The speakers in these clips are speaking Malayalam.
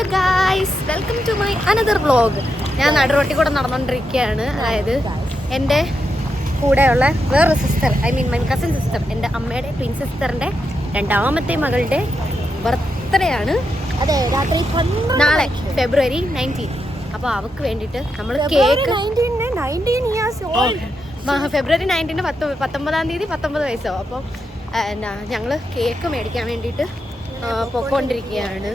Hello guys, welcome to my another vlog. ഞാൻ നടുറോട്ടി കൂടെ നടന്നുകൊണ്ടിരിക്കുകയാണ്. അതായത് എൻ്റെ കൂടെയുള്ള വേറൊരു sister, I mean my cousin sister, എൻ്റെ അമ്മയുടെ ട്വിൻ സിസ്റ്ററിൻ്റെ രണ്ടാമത്തെ മകളുടെ ബർത്ത്ഡേ ആണ്. അതെ, രാത്രി നാളെ ഫെബ്രുവരി 19. അപ്പോൾ അവൾക്ക് വേണ്ടിയിട്ട് നമ്മൾ കേക്ക് ഫെബ്രുവരി 19 19-ാം തീയതി 19 വയസ്സോ. അപ്പോൾ ഞങ്ങൾ കേക്ക് മേടിക്കാൻ വേണ്ടിയിട്ട് പൊയ്ക്കൊണ്ടിരിക്കുകയാണ്.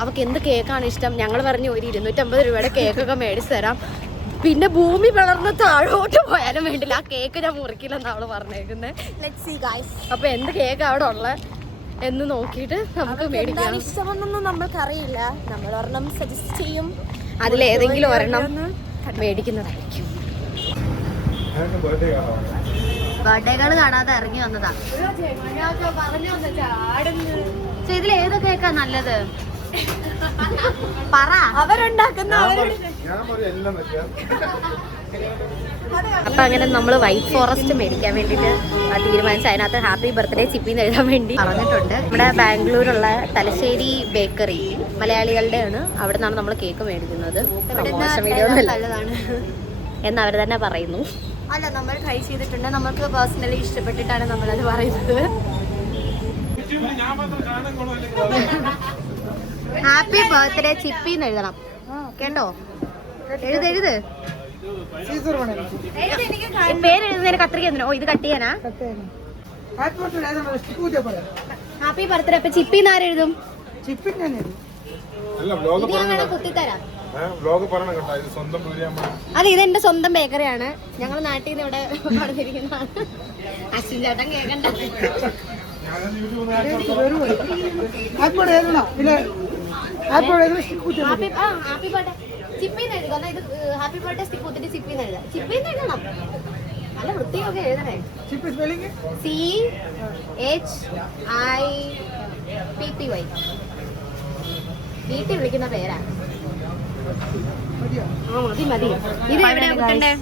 അവൾക്ക് എന്ത് കേക്കാണ് ഇഷ്ടം? ഞങ്ങൾ പറഞ്ഞു ഒരു 250 രൂപയുടെ കേക്കൊക്കെ മേടിച്ച് തരാം, പിന്നെ ഭൂമി വളർന്ന് താഴോട്ട് പോയാലും വേണ്ടില്ല, ആ കേക്ക് ഞാൻ മുറിക്കില്ലെന്ന് അവള് പറഞ്ഞേക്കുന്നത്. അപ്പൊ എന്ത് കേക്ക് അവിടെ ഉള്ള എന്ന് നോക്കിയിട്ട് നമുക്ക് മേടിക്കാം. ഇഷ്ടമെന്നൊന്നും നമ്മൾക്കറിയില്ല, നമ്മൾ ഒരെണ്ണം സജസ്റ്റ് ചെയ്യും, അതിലേതെങ്കിലും ഒരെണ്ണം മേടിക്കുന്നതായിരിക്കും. ബർത്ത്ഡേകൾ കാണാതെ ഇറങ്ങി വന്നതാ. ഇതിൽ ഏത് കേക്കാ നല്ലത്? പറ. അവരുണ്ടാക്കുന്ന അപ്പൊ അങ്ങനെ നമ്മൾ വൈറ്റ് ഫോറസ്റ്റ് മേടിക്കാൻ വേണ്ടിട്ട് തീരുമാനിച്ചു. അതിനകത്ത് ഹാപ്പി ബർത്ത്ഡേ ചിപ്പിന്ന് എഴുതാൻ വേണ്ടി പറഞ്ഞിട്ടുണ്ട്. ഇവിടെ ബാംഗ്ലൂരുള്ള തലശ്ശേരി ബേക്കറി മലയാളികളുടെ ആണ്. അവിടെ നിന്നാണ് നമ്മൾ കേക്ക് മേടിക്കുന്നത്. മോശം വീഡിയോ നല്ലതാണ് എന്ന് അവർ തന്നെ പറയുന്നു. അല്ല, നമ്മൾ ട്രൈ ചെയ്തിട്ടുണ്ട്, നമുക്ക് പേഴ്സണലി ഇഷ്ടപ്പെട്ടിട്ടാണ് നമ്മളത് പറയുന്നത്. ഹാപ്പി ബർത്ത്ഡേ ചിപ്പിന്ന് എഴുതണം കേട്ടോ. എഴുത് പേര് എഴുതുന്നതിന് കത്രിക എന്തിനോ? ഇത് കട്ട് ചെയ്യാനാ? Happy birthday. അപ്പൊ ചിപ്പിന്ന് ആരെഴുതും? കുത്തിത്തരാം. അല്ല, ഇതെന്റെ സ്വന്തം ബേക്കറിയാണ്. ഞങ്ങൾ നാട്ടിൽ നിന്ന് ഇവിടെ പറഞ്ഞിരിക്കുന്നതാണ്. അശ്വിൻ ചേട്ടൻ കേൾക്കണ്ട. ഹാപ്പി ബർത്ത്ഡേ ചിപ്പിന്ന് എഴുതുക. ഇത് ഹാപ്പി ബർത്ത്ഡേ സ്റ്റിക്ക് കുത്തിട്ട് ചിപ്പിന്ന് എഴുതാം. ചിപ്പിന്ന് എഴുതണം, നല്ല വൃത്തിയൊക്കെ എഴുതണേ. CHIPPY. വീട്ടിൽ വിളിക്കുന്ന പേരാ. മതി. ഇത് എവിടെയാ കുത്തണ്ടേ?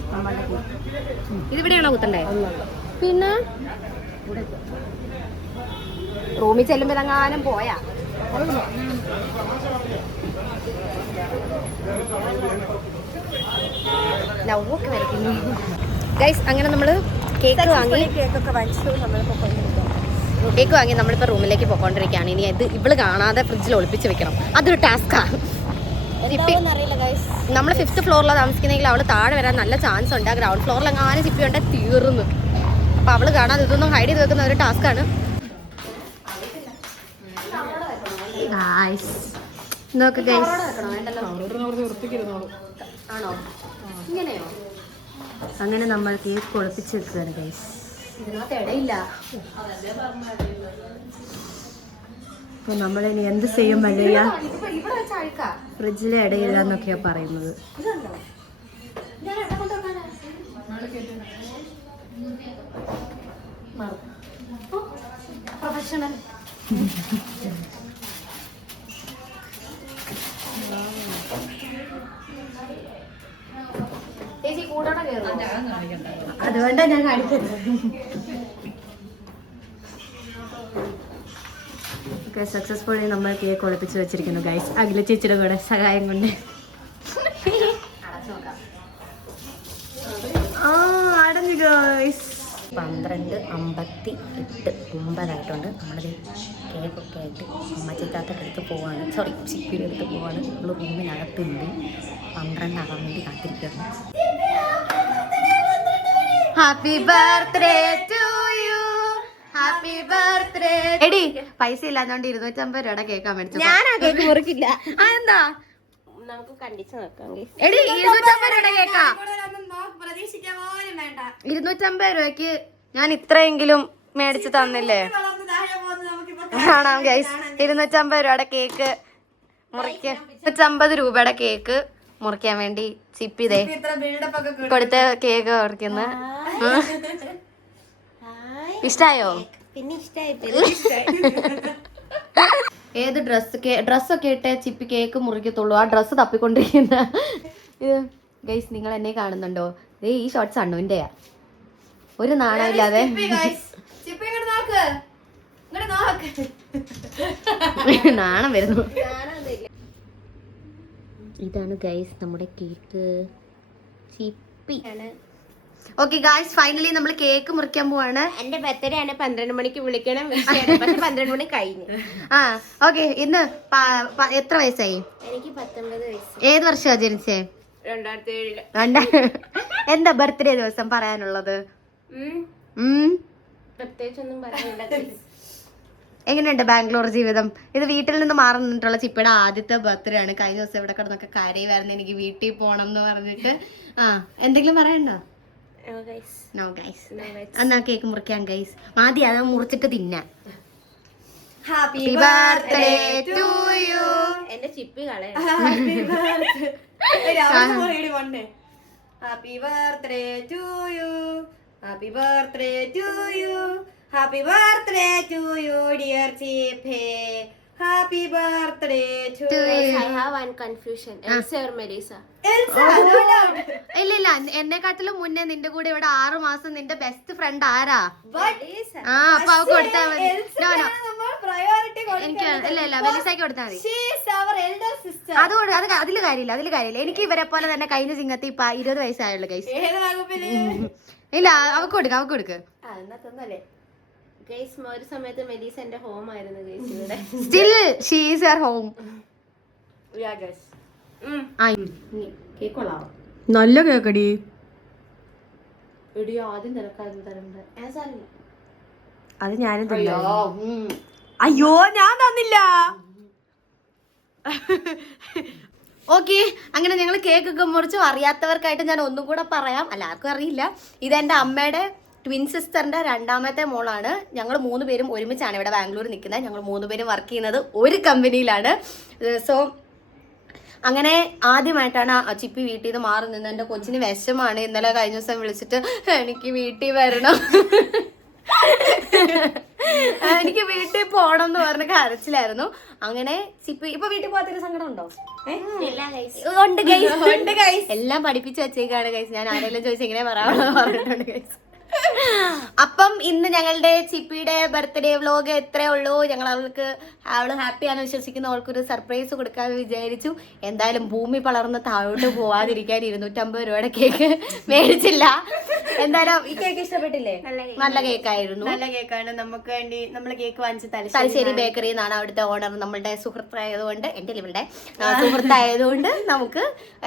ഇതിവിടെയാണോ കുത്തണ്ടേ? പിന്നെ റൂമിൽ ചെല്ലുമ്പോ ഇതെങ്ങാനും പോയാ. ലവൊക്കെ വരയ്ക്കുന്നു ഗൈസ്. അങ്ങനെ നമ്മള് കേക്ക് വാങ്ങി നമ്മളിപ്പോ റൂമിലേക്ക് പോയിക്കൊണ്ടിരിക്കുകയാണ്. ഇനി ഇത് ഇവള് കാണാതെ ഫ്രിഡ്ജിൽ ഒളിപ്പിച്ച് വെക്കണം, അതൊരു ടാസ്കാ. നമ്മൾ 5th ഫ്ലോറിലാണ് താമസിക്കുന്നെങ്കിൽ അവള് താഴെ വരാൻ നല്ല ചാൻസ് ഉണ്ട്. ആ ഗ്രൗണ്ട് ഫ്ലോറിൽ എങ്ങാനും ചിപ്പി ഉണ്ടെങ്കിൽ തീർന്നു. അപ്പൊ അവള് കാണാതെ ഇതൊന്നും ഹൈഡ് ചെയ്ത് വെക്കുന്ന ഒരു ടാസ്കാണ്. അങ്ങനെ നമ്മൾ കേക്ക് ഒളിപ്പിച്ച് വെക്കുകയാണ് ഗൈസ്. ഇതിനകത്ത് ഇടയില്ല. അപ്പൊ നമ്മളിനി എന്ത് ചെയ്യും? മല്ലയ്യ ഫ്രിഡ്ജിലെ ഇടയില്ല എന്നൊക്കെയാ പറയുന്നത്. പ്രൊഫഷണൽ. അതുകൊണ്ടാ ഞാൻ കാണിക്കുന്നത്. സക്സസ്ഫുള്ളി നമ്മൾ കേക്ക് ഒളിപ്പിച്ച് വെച്ചിരിക്കുന്നു ഗൈസ്, അഖില ചേച്ചിയുടെ കൂടെ സഹായം കൊണ്ട്. അടഞ്ഞു ഗൈസ്. 12:58 നമ്മളത് കേക്കൊക്കെ ആയിട്ട് അമ്മച്ചിത്താത്തൊക്കെ എടുത്ത് പോവാണ്. സോറി, ചിപ്പിയുടെ അടുത്ത് പോവാണ്. നമ്മൾ റൂമിനകത്തുണ്ട്. 12 ആകാൻ വേണ്ടി കാത്തിരിക്കുന്നു. Happy birthday to you, happy birthday. എടി, പൈസ ഇല്ലാത്തോണ്ട് 250 രൂപയുടെ കേക്കാ മേടിച്ചു. ഞാൻ ആ കേക്ക് മുറിക്കില്ല. എന്താ? നമുക്ക് കണ്ടിച്ച് നോക്കാം. എടി, 250 രൂപയുടെ കേക്കാ. 250 രൂപയ്ക്ക് ഞാൻ ഇത്രയെങ്കിലും മേടിച്ചു തന്നില്ലേ? കാണാം ഗൈസ്. 250 രൂപയുടെ കേക്ക് മുറിക്കാൻ, 250 രൂപയുടെ കേക്ക് മുറിക്കാൻ വേണ്ടി ചിപ്പിതേ കൊടുത്ത കേക്ക് മുറിക്കുന്ന. ഇഷ്ടായോ? പിന്നെ ഇഷ്ടായി. ഏത് ഡ്രസ്സൊക്കെ ഇട്ടേ ചിപ്പി കേക്ക് മുറിക്കത്തുള്ളൂ. ആ ഡ്രസ്സ് തപ്പിക്കൊണ്ടിരിക്കുന്ന ഇത് ഗൈസ്, നിങ്ങൾ എന്നെ കാണുന്നുണ്ടോ? ഈ ഷോർട്ട്സ് അണ്ണുവിന്റെയാ. ഒരു നാണമില്ലാതെ നാണം വരുന്നു. ഇതാണ് ഗൈസ് നമ്മുടെ കേക്ക്. ചിപ്പി ആണ്. ഓക്കെ ഗായ്സ്, ഫൈനലി നമ്മൾ കേക്ക് മുറിക്കാൻ പോവാണ്. എന്റെ ബർത്ത്ഡേ ആണ്, 12 മണിക്ക് വിളിക്കണം. പക്ഷെ 12 മണി കഴിഞ്ഞു. ആ ഓക്കെ. ഇന്ന് എത്ര വയസ്സായി? എനിക്ക് 19 വയസ്സ്. ഏത് വർഷമാണ് ജനിച്ചേ? 2007. എന്താ ബർത്ത്ഡേ ദിവസം പറയാനുള്ളത്? പ്രത്യേകിച്ചൊന്നും പറയാനില്ല. എങ്ങനെയുണ്ട് ബാംഗ്ലൂർ ജീവിതം? ഇത് വീട്ടിൽ നിന്ന് മാറി നിന്നിട്ടുള്ള ചിപ്പിയുടെ ആദ്യത്തെ ബർത്ത്ഡേ ആണ്. കഴിഞ്ഞ ദിവസം ഇവിടെ കിടന്നൊക്കെ കരയുമായിരുന്നു, എനിക്ക് വീട്ടിൽ പോണം എന്ന് പറഞ്ഞിട്ട്. എന്തെങ്കിലും പറയണ്ടോ? No guys. എന്നാ കേക്ക് മുറിക്കാൻ ഗൈസ്. ആദ്യം അത് മുറിച്ചിട്ട് തിന്നാൻ. Happy birthday to you. എന്റെ ചിപ്പി കളയാ. Happy birthday to you. Happy birthday to you. Happy birthday to you dear Chippi. Happy birthday to you. I have one confusion. Elsa or Melissa? Elsa. ഇല്ല, എന്നെക്കാട്ടിലും മുന്നേ നിന്റെ കൂടെ ഇവിടെ 6 മാസം നിന്റെ ബെസ്റ്റ് ഫ്രണ്ട് ആരാ? അപ്പൊ അവ കൊടുത്താ മതി. എനിക്ക് ഇല്ല വെലിസയ്ക്ക് കൊടുത്താൽ മതി. അത് അതില് കാര്യമില്ല. എനിക്ക് ഇവരെ പോലെ തന്നെ കഴിഞ്ഞ ചിങ്ങത്തി 20 വയസ്സായുള്ളൂ ഗൈസ്. ഇല്ല, അവക്ക് കൊടുക്ക്. ഒരു സമയത്ത് മെലീസ എന്റെ ഹോം ആയിരുന്നു ഗൈസ്. ഇവിടെ still she is your home. കേക്കൊള്ളാവോ? നല്ല കേക്കടി. ആദ്യം നിനക്കായിരുന്നു തരണ്ടേ? അത് ഞാനും അയ്യോ ഞാൻ തന്നില്ല. ഓക്കെ, അങ്ങനെ ഞങ്ങൾ കേക്കൊക്കെ മുറിച്ചു. അറിയാത്തവർക്കായിട്ട് ഞാൻ ഒന്നും കൂടെ പറയാം, എല്ലാവർക്കും അറിയില്ല. ഇതെന്റെ അമ്മയുടെ ട്വിൻ സിസ്റ്ററിന്റെ 2ാമത്തെ മോളാണ്. ഞങ്ങൾ 3 പേരും ഒരുമിച്ചാണ് ഇവിടെ ബാംഗ്ലൂർ നിൽക്കുന്നത്. ഞങ്ങൾ 3 പേരും വർക്ക് ചെയ്യുന്നത് ഒരു കമ്പനിയിലാണ്. സോ അങ്ങനെ ആദ്യമായിട്ടാണ് ചിപ്പി വീട്ടിൽ നിന്ന് മാറി നിന്ന്. എൻ്റെ കൊച്ചിന് വിഷമാണ്. ഇന്നലെ കഴിഞ്ഞ ദിവസം വിളിച്ചിട്ട് എനിക്ക് വീട്ടിൽ വരണം, എനിക്ക് വീട്ടിൽ പോണം എന്ന് പറഞ്ഞ കരച്ചിലായിരുന്നു. അങ്ങനെ ചിപ്പി ഇപ്പൊ വീട്ടിൽ പോകാത്തൊരു സങ്കടം ഉണ്ടോ? ഉണ്ട് ഗൈസ്, എല്ലാം പഠിപ്പിച്ച് വെച്ചേക്കാണ് ഗൈസ്. ഞാൻ ആരെങ്കിലും ചോദിച്ചാൽ എങ്ങനെ പറയാമെന്ന് പറഞ്ഞിട്ടുണ്ട് ഗൈസ്. അപ്പം ഇന്ന് ഞങ്ങളുടെ ചിപ്പിയുടെ ബർത്ത്ഡേ വ്ലോഗ് എത്രയേ ഉള്ളൂ. അവള് ഹാപ്പിയാണെന്ന് വിശ്വസിക്കുന്ന അവൾക്കൊരു സർപ്രൈസ് കൊടുക്കാമെന്ന് വിചാരിച്ചു. എന്തായാലും ഭൂമി പളർന്ന് താഴോട്ട് പോവാതിരിക്കാൻ 250 രൂപയുടെ കേക്ക് മേടിച്ചില്ല. എന്തായാലും ഈ കേക്ക് ഇഷ്ടപ്പെട്ടില്ലേ? നല്ല കേക്കായിരുന്നു. നല്ല കേക്കാണ്. നമുക്ക് വേണ്ടി നമ്മൾ കേക്ക് വാങ്ങിച്ച് തലശ്ശേരി ബേക്കറി എന്നാണ് അവിടുത്തെ ഓണർ. നമ്മളുടെ സുഹൃത്തായതുകൊണ്ട്, എൻ്റെ ഇവളുടെ സുഹൃത്തായതുകൊണ്ട് നമുക്ക്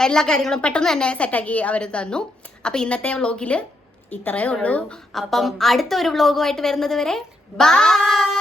എല്ലാ കാര്യങ്ങളും പെട്ടെന്ന് തന്നെ സെറ്റാക്കി അവർ തന്നു. അപ്പൊ ഇന്നത്തെ വ്ലോഗില് ഇത്രയേ ഉള്ളൂ. അപ്പം അടുത്ത ഒരു വ്ലോഗുമായിട്ട് വരുന്നത് വരെ ബൈ.